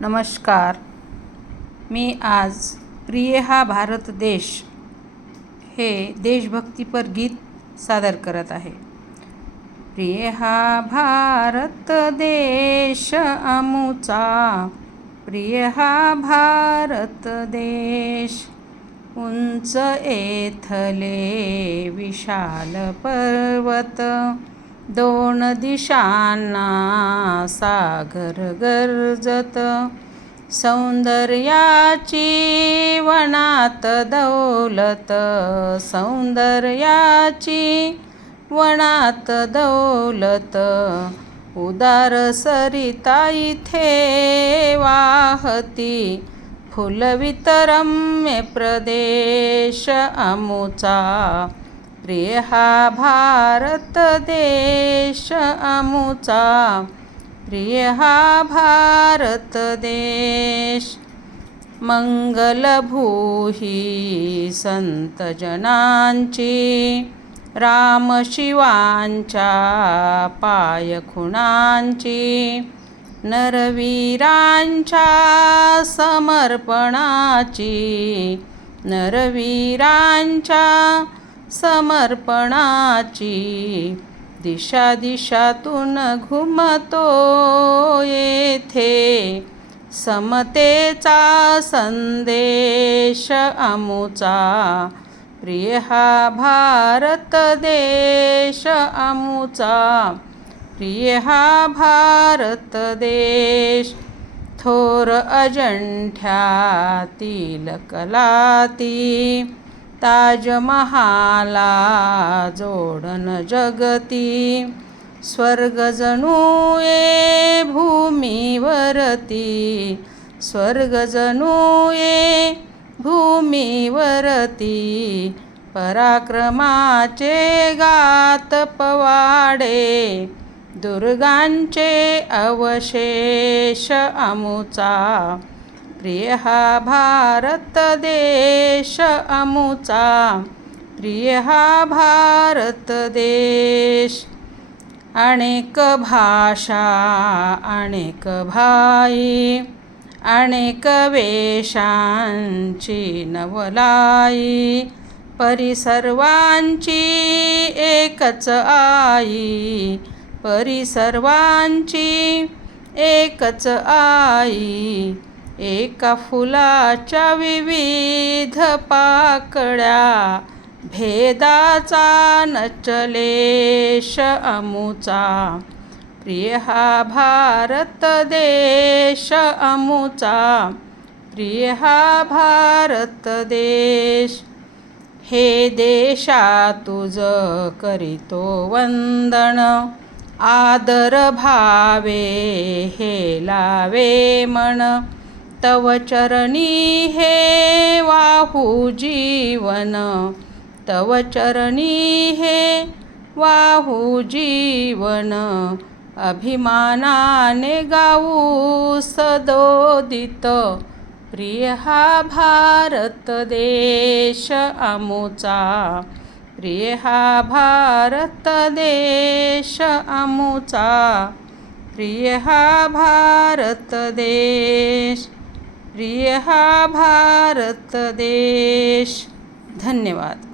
नमस्कार. मी आज प्रिय हा भारत देश हे देशभक्तीपर गीत सादर करत आहे. प्रिय हा भारत देश आमुचा, प्रिय हा भारत देश. उंच एथले विशाल पर्वत, दोन दिशांना सागर गरजत. सौंदर्याची वनात दौलत, सौंदर्याची वनात दौलत. उदार सरिता इथे वाहती, फुलवित रम्य प्रदेश आमुचा. प्रिय हा भारत देश आमुचा, प्रिय हा भारत देश. मंगलभूही संत जनांची, राम शिवांच्या पायखुणांची. नरवीरांच्या समर्पणाची, नरवीरांच्या समर्पणाची. दिशा दिशातून घुमतो येथे, समतेचा संदेश आमुचा. प्रिय हा भारत देश आमुचा, प्रिय हा भारत देश. थोर अजंठ्यातील कलाती, ताजमहाला जोडन जगती. स्वर्ग जणू ये भूमीवरती, स्वर्ग जणू ये भूमीवरती. पराक्रमाचे गात पवाडे, दुर्गांचे अवशेष आमुचा. प्रिय हा भारत देश आमुचा, प्रिय हा भारत देश. अनेक भाषा अनेक भाई, अनेक वेशांची नवलाई. परी सर्वांची एकच आई, परी सर्वांची एकच आई. एका फुलाच्या विविध पाकळ्या, भेदाचा नचलेश आमुचा. प्रिय हा भारत देश आमुचा, प्रिय हा भारत देश. हे देशा तुझ करीतो वंदन, आदर भावे हे लावे मन. तव चरणी हे वाहू जीवन, तव चरणी हे वाहू जीवन. अभिमानाने गाऊ सदोदित, प्रिय हा भारत देश आमुचा. प्रिय हा भारत देश आमुचा, प्रिय हा भारत देश, प्रिय हा भारत देश. धन्यवाद.